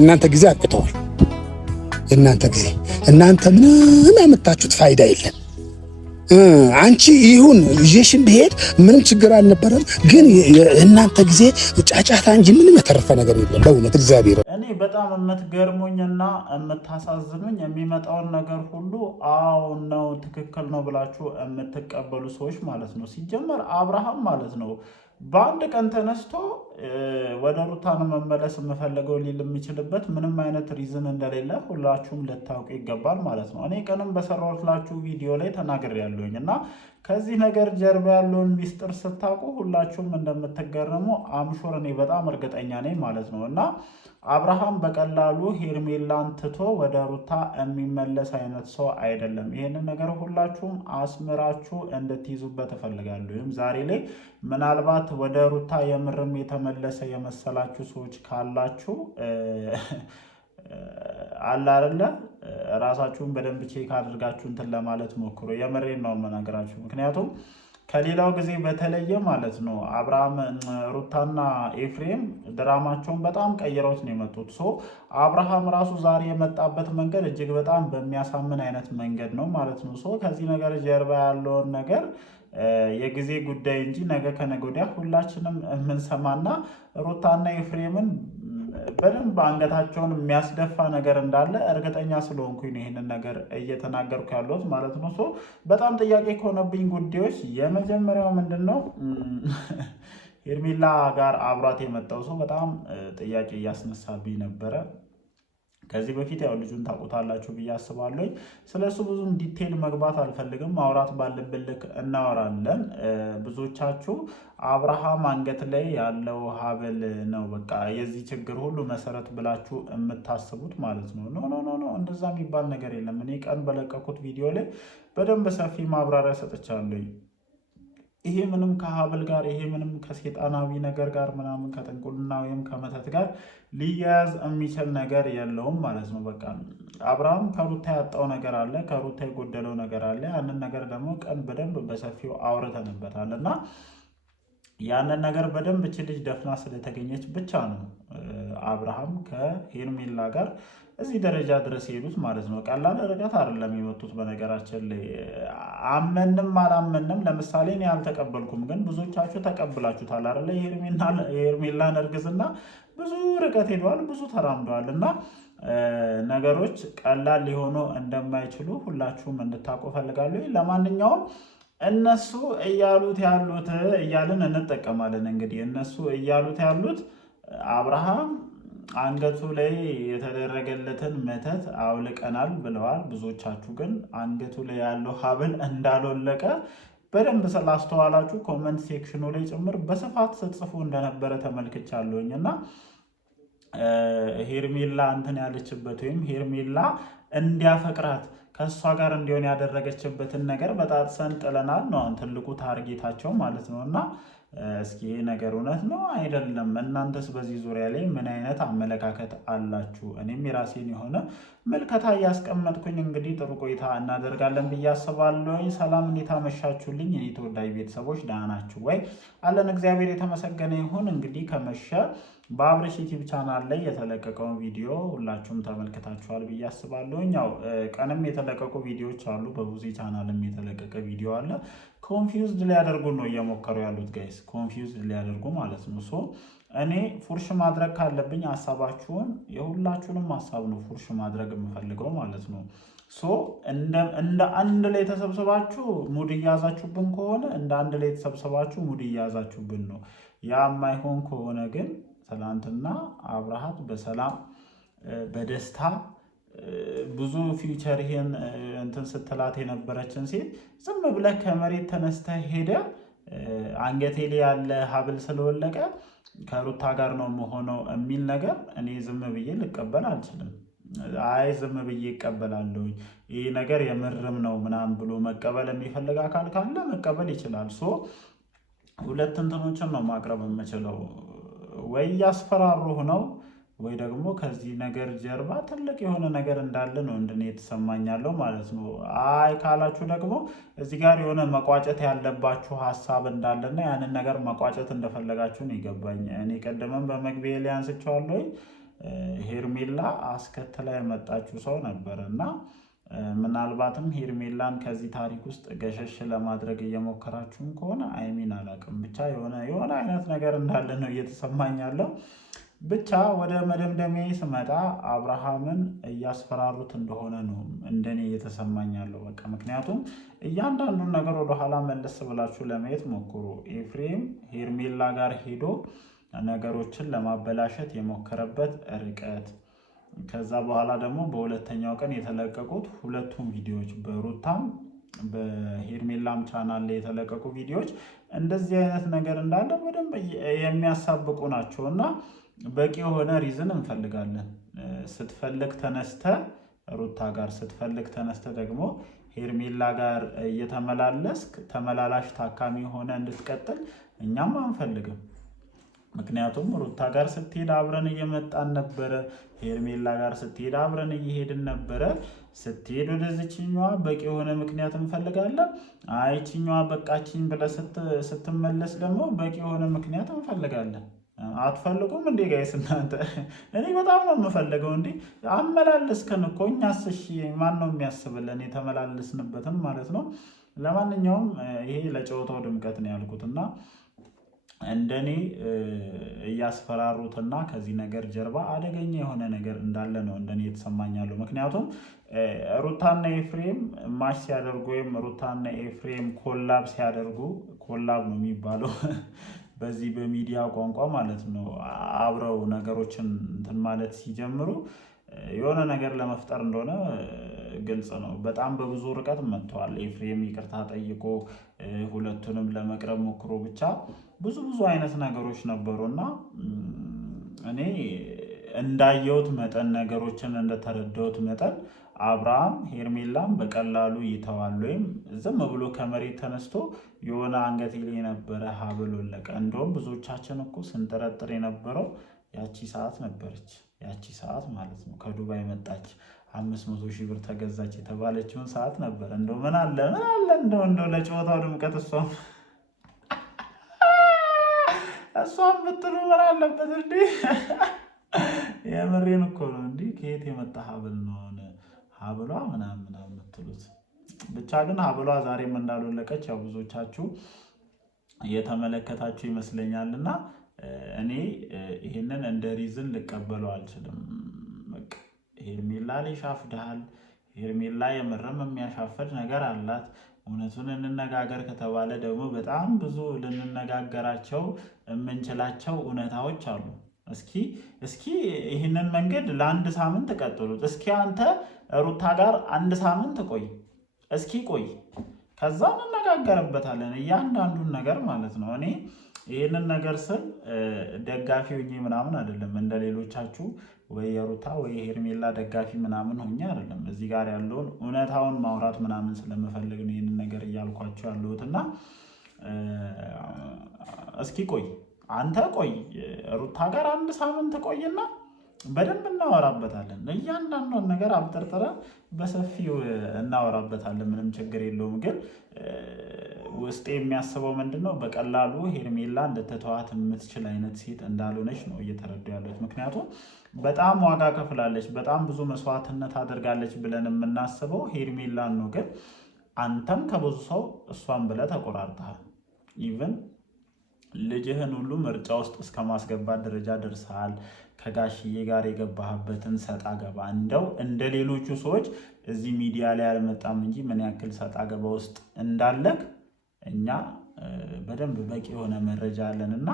እናንተ ጊዜ አጥተዋል። እናንተ ጊዜ እናንተ ምንም ያመጣችሁት ፋይዳ የለም። አንቺ ይሁን ልጅሽን ቢሄድ ምንም ችግር አልነበረም። ግን እናንተ ጊዜ ጫጫታ እንጂ ምንም የተረፈ ነገር የለም። በእውነት እግዚአብሔር እኔ በጣም የምትገርሙኝና የምታሳዝኑኝ የሚመጣውን ነገር ሁሉ አዎ ነው ትክክል ነው ብላችሁ የምትቀበሉ ሰዎች ማለት ነው። ሲጀመር አብርሃም ማለት ነው በአንድ ቀን ተነስቶ ወደ ሩታ ነው መመለስ የምፈልገው ሊል የሚችልበት ምንም አይነት ሪዝን እንደሌለ ሁላችሁም ልታውቁ ይገባል ማለት ነው። እኔ ቀንም በሰራሁላችሁ ቪዲዮ ላይ ተናግሬያለሁኝ እና ከዚህ ነገር ጀርባ ያለውን ሚስጥር ስታውቁ ሁላችሁም እንደምትገረሙ አምሹር እኔ በጣም እርግጠኛ ነኝ ማለት ነው። እና አብርሃም በቀላሉ ሄርሜላን ትቶ ወደ ሩታ የሚመለስ አይነት ሰው አይደለም። ይህንን ነገር ሁላችሁም አስምራችሁ እንድትይዙበት እፈልጋለሁ። ወይም ዛሬ ላይ ምናልባት ወደ ሩታ የምርም የተመለሰ የመሰላችሁ ሰዎች ካላችሁ አለ አይደለ ራሳችሁን በደንብ ቼክ አድርጋችሁ እንትን ለማለት ሞክሩ። የምሬን ነው የምነግራችሁ። ምክንያቱም ከሌላው ጊዜ በተለየ ማለት ነው አብርሃም ሩታና ኤፍሬም ድራማቸውን በጣም ቀይረውት ነው የመጡት። አብርሃም ራሱ ዛሬ የመጣበት መንገድ እጅግ በጣም በሚያሳምን አይነት መንገድ ነው ማለት ነው። ከዚህ ነገር ጀርባ ያለውን ነገር የጊዜ ጉዳይ እንጂ ነገ ከነገ ወዲያ ሁላችንም የምንሰማና ሩታና ኤፍሬምን በደንብ አንገታቸውን የሚያስደፋ ነገር እንዳለ እርግጠኛ ስለሆንኩኝ ነው ይህንን ነገር እየተናገርኩ ያለሁት ማለት ነው። በጣም ጥያቄ ከሆነብኝ ጉዳዮች የመጀመሪያው ምንድን ነው ሄርሜላ ጋር አብሯት የመጣው ሰው በጣም ጥያቄ እያስነሳብኝ ነበረ። ከዚህ በፊት ያው ልጁን ታውቁታላችሁ ብዬ አስባለሁ። ስለሱ ብዙም ዲቴል መግባት አልፈልግም። ማውራት ባለብን ልክ እናወራለን። ብዙዎቻችሁ አብርሃም አንገት ላይ ያለው ሀብል ነው በቃ የዚህ ችግር ሁሉ መሰረት ብላችሁ የምታስቡት ማለት ነው። ኖ እንደዛ የሚባል ነገር የለም። እኔ ቀን በለቀኩት ቪዲዮ ላይ በደንብ ሰፊ ማብራሪያ ሰጥቻለሁ። ይሄ ምንም ከሀብል ጋር ይሄ ምንም ከሴጣናዊ ነገር ጋር ምናምን ከጥንቁልና ወይም ከመተት ጋር ሊያያዝ የሚችል ነገር የለውም ማለት ነው። በቃ አብርሃም ከሩታ ያጣው ነገር አለ፣ ከሩታ የጎደለው ነገር አለ። ያንን ነገር ደግሞ ቀን በደንብ በሰፊው አውርተንበታል እና ያንን ነገር በደንብ እቺ ልጅ ደፍና ስለተገኘች ብቻ ነው አብርሃም ከሄርሜላ ጋር እዚህ ደረጃ ድረስ የሄዱት ማለት ነው። ቀላል ርቀት አይደለም የመጡት። በነገራችን ላይ አመንም አላመንም፣ ለምሳሌ እኔ አልተቀበልኩም፣ ግን ብዙዎቻችሁ ተቀብላችሁታል አይደለ? የሄርሜላን እርግዝና ብዙ ርቀት ሄደዋል፣ ብዙ ተራምደዋል እና ነገሮች ቀላል ሊሆኑ እንደማይችሉ ሁላችሁም እንድታውቁ ፈልጋለሁ። ለማንኛውም እነሱ እያሉት ያሉት እያልን እንጠቀማለን። እንግዲህ እነሱ እያሉት ያሉት አብርሃም አንገቱ ላይ የተደረገለትን መተት አውልቀናል ብለዋል። ብዙዎቻችሁ ግን አንገቱ ላይ ያለው ሀብል እንዳልወለቀ በደንብ ስላስተዋላችሁ ኮመንት ሴክሽኑ ላይ ጭምር በስፋት ስትጽፉ እንደነበረ ተመልክቻለሁኝ እና ሄርሜላ እንትን ያለችበት ወይም ሄርሜላ እንዲያፈቅራት ከእሷ ጋር እንዲሆን ያደረገችበትን ነገር በጣጥሰን ጥለናል ነው ትልቁ ታርጌታቸው ማለት ነው። እና እስኪ ይሄ ነገር እውነት ነው አይደለም? እናንተስ በዚህ ዙሪያ ላይ ምን አይነት አመለካከት አላችሁ? እኔም የራሴን የሆነ መልከታ እያስቀመጥኩኝ እንግዲህ ጥሩ ቆይታ እናደርጋለን ብዬ አስባለሁ። ሰላም፣ እንዴት አመሻችሁልኝ? እኔ ተወዳጅ ቤተሰቦች ደህና ናችሁ ወይ? አለን፣ እግዚአብሔር የተመሰገነ ይሁን። እንግዲህ ከመሸ በአብርሽ ዩቲዩብ ቻናል ላይ የተለቀቀውን ቪዲዮ ሁላችሁም ተመልክታችኋል ብዬ አስባለሁ። ያው ቀንም የተለቀቁ ቪዲዮዎች አሉ፣ በቡዜ ቻናልም የተለቀቀ ቪዲዮ አለ። ኮንፊውዝድ ሊያደርጉ ነው እየሞከሩ ያሉት ጋይስ፣ ኮንፊውዝድ ሊያደርጉ ማለት ነው። እኔ ፉርሽ ማድረግ ካለብኝ ሀሳባችሁን የሁላችሁንም ሀሳብ ነው ፉርሽ ማድረግ የምፈልገው ማለት ነው። እንደ አንድ ላይ ተሰብስባችሁ ሙድ እያያዛችሁብን ከሆነ እንደ አንድ ላይ ተሰብስባችሁ ሙድ እያያዛችሁብን ነው። ያ የማይሆን ከሆነ ግን ትናንትና አብርሃት በሰላም በደስታ ብዙ ፊውቸር ይሄን እንትን ስትላት የነበረችን ሴት ዝም ብለህ ከመሬት ተነስተህ ሄደ አንገቴ ላይ ያለ ሀብል ስለወለቀ ከሩታ ጋር ነው መሆነው የሚል ነገር እኔ ዝም ብዬ ልቀበል አልችልም። አይ ዝም ብዬ እቀበላለሁ ይሄ ነገር የምርም ነው ምናምን ብሎ መቀበል የሚፈልግ አካል ካለ መቀበል ይችላል። ሁለት እንትኖችን ነው ማቅረብ የምችለው። ወይ ያስፈራሩህ ነው ወይ ደግሞ ከዚህ ነገር ጀርባ ትልቅ የሆነ ነገር እንዳለ ነው እንደኔ የተሰማኛለው ማለት ነው። አይ ካላችሁ ደግሞ እዚህ ጋር የሆነ መቋጨት ያለባችሁ ሐሳብ እንዳለና ያንን ነገር መቋጨት እንደፈለጋችሁ ነው ይገባኝ። እኔ ቀደመም በመግቢያ ላይ አንስቻለሁ። ሄርሜላ አስከትላ የመጣችው ሰው ነበር እና ምናልባትም ሄርሜላን ከዚህ ታሪክ ውስጥ ገሸሽ ለማድረግ እየሞከራችሁም ከሆነ አይሚን አላውቅም፣ ብቻ የሆነ አይነት ነገር እንዳለ ነው እየተሰማኝ ያለው። ብቻ ወደ መደምደሚያ ስመጣ አብርሃምን እያስፈራሩት እንደሆነ ነው እንደኔ እየተሰማኝ ያለው። በቃ ምክንያቱም እያንዳንዱን ነገር ወደኋላ መለስ ብላችሁ ለማየት ሞክሩ። ኤፍሬም ሄርሜላ ጋር ሄዶ ነገሮችን ለማበላሸት የሞከረበት ርቀት፣ ከዛ በኋላ ደግሞ በሁለተኛው ቀን የተለቀቁት ሁለቱም ቪዲዮዎች በሩታም በሄርሜላም ቻናል ላይ የተለቀቁ ቪዲዮዎች እንደዚህ አይነት ነገር እንዳለ በደንብ የሚያሳብቁ ናቸው እና በቂ የሆነ ሪዝን እንፈልጋለን። ስትፈልግ ተነስተ ሩታ ጋር፣ ስትፈልግ ተነስተ ደግሞ ሄርሜላ ጋር እየተመላለስክ ተመላላሽ ታካሚ ሆነ እንድትቀጥል እኛም አንፈልግም። ምክንያቱም ሩታ ጋር ስትሄድ አብረን እየመጣን ነበረ፣ ሄርሜላ ጋር ስትሄድ አብረን እየሄድን ነበረ። ስትሄድ ወደዚችኛዋ በቂ የሆነ ምክንያት እንፈልጋለን። አይችኛዋ በቃችኝ ብለህ ስትመለስ ደግሞ በቂ የሆነ ምክንያት እንፈልጋለን። አትፈልጉም እንዴ ጋይስ እናንተ? እኔ በጣም ነው የምፈልገው። እንዴ አመላለስከን እኮ እኛስ፣ እሺ ማን ነው የሚያስብልን? የተመላለስንበትን ማለት ነው። ለማንኛውም ይሄ ለጨዋታው ድምቀት ነው ያልኩትና እንደኔ እያስፈራሩትና ከዚህ ነገር ጀርባ አደገኛ የሆነ ነገር እንዳለ ነው እንደኔ የተሰማኛለሁ። ምክንያቱም ሩታና ኤፍሬም ማች ሲያደርጉ ወይም ሩታና ኤፍሬም ኮላብ ሲያደርጉ፣ ኮላብ ነው የሚባለው በዚህ በሚዲያ ቋንቋ ማለት ነው። አብረው ነገሮችን እንትን ማለት ሲጀምሩ የሆነ ነገር ለመፍጠር እንደሆነ ግልጽ ነው። በጣም በብዙ ርቀት መጥተዋል። ኤፍሬም ይቅርታ ጠይቆ ሁለቱንም ለመቅረብ ሞክሮ ብቻ ብዙ አይነት ነገሮች ነበሩና እኔ እንዳየሁት መጠን ነገሮችን እንደተረዳሁት መጠን አብርሃም ሄርሜላም በቀላሉ ይተዋል ወይም ዝም ብሎ ከመሬት ተነስቶ የሆነ አንገት ላይ የነበረ ሀብል ወለቀ። እንደውም ብዙዎቻችን እኮ ስንጠረጥር የነበረው ያቺ ሰዓት ነበረች። ያቺ ሰዓት ማለት ነው ከዱባይ መጣች 500 ሺህ ብር ተገዛች የተባለችውን ሰዓት ነበር። እንደው ምን አለ እንደው ለጨዋታው ድምቀት እሷም ብትሉ ምን አለበት እንዴ? የምሬን እኮ ነው። እንዴ ከየት የመጣ ሀብል ነው ሀብሏ ምናምን የምትሉት? ብቻ ግን ሀብሏ ዛሬም እንዳልወለቀች ያው ብዙዎቻችሁ እየተመለከታችሁ ይመስለኛልና እኔ ይህንን እንደ ሪዝን ልቀበለው አልችልም። ሄርሜላ ላይ ሻፍደሃል። ሄርሜላ የምርም የሚያሻፍድ ነገር አላት። እውነቱን እንነጋገር ከተባለ ደግሞ በጣም ብዙ ልንነጋገራቸው የምንችላቸው እውነታዎች አሉ። እስኪ ይህንን መንገድ ለአንድ ሳምንት ቀጥሉት። እስኪ አንተ ሩታ ጋር 1 ሳምንት ቆይ፣ እስኪ ቆይ፣ ከዛ እንነጋገርበታለን እያንዳንዱን ነገር ማለት ነው። እኔ ይህንን ነገር ስል ደጋፊ ሆኜ ምናምን አይደለም፣ እንደ ሌሎቻችሁ ወይ የሩታ ወይ ሄርሜላ ደጋፊ ምናምን ሆኜ አይደለም። እዚህ ጋር ያለውን እውነታውን ማውራት ምናምን ስለምፈልግ ነው ይህንን ነገር እያልኳቸው ያለሁት እና እስኪ ቆይ አንተ ቆይ ሩታ ጋር 1 ሳምንት ቆይና በደንብ እናወራበታለን። እያንዳንዷን ነገር አብጠርጥረን በሰፊው እናወራበታለን። ምንም ችግር የለውም። ግን ውስጤ የሚያስበው ምንድነው በቀላሉ ሄርሜላ እንደተተዋት የምትችል አይነት ሴት እንዳልሆነች ነው እየተረዱ ያለች። ምክንያቱም በጣም ዋጋ ከፍላለች፣ በጣም ብዙ መስዋዕትነት አድርጋለች ብለን የምናስበው ሄርሜላን ነው። ግን አንተም ከብዙ ሰው እሷን ብለህ ተቆራርጠሃል። ኢቭን ልጅህን ሁሉ ምርጫ ውስጥ እስከ ማስገባት ደረጃ ደርሰሃል። ከጋሽዬ ጋር የገባህበትን ሰጣ ገባ እንደው እንደ ሌሎቹ ሰዎች እዚህ ሚዲያ ላይ አልመጣም እንጂ ምን ያክል ሰጣ ገባ ውስጥ እንዳለክ እኛ በደንብ በቂ የሆነ መረጃ አለንና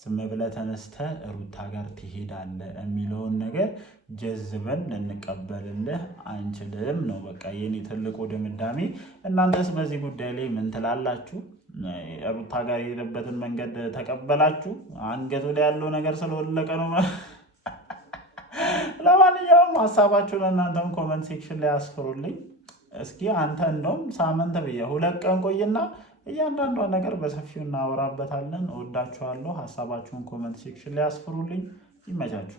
ዝም ብለህ ተነስተህ ሩታ ጋር ትሄዳለህ የሚለውን ነገር ጀዝበን ልንቀበልልህ አንችልም ነው በቃ የኔ ትልቁ ድምዳሜ። እናንተስ በዚህ ጉዳይ ላይ ምን ትላላችሁ? ሩታ ጋር የሄደበትን መንገድ ተቀበላችሁ? አንገቱ ላይ ያለው ነገር ስለወለቀ ነው? ለማንኛውም ሀሳባችሁን እናንተም ኮመንት ሴክሽን ላይ አስፍሩልኝ። እስኪ አንተ እንደውም ሳምንት ብዬ 2 ቀን ቆይና እያንዳንዷ ነገር በሰፊው እናወራበታለን። እወዳችኋለሁ። ሀሳባችሁን ኮመንት ሴክሽን ላይ አስፍሩልኝ። ይመቻችሁ።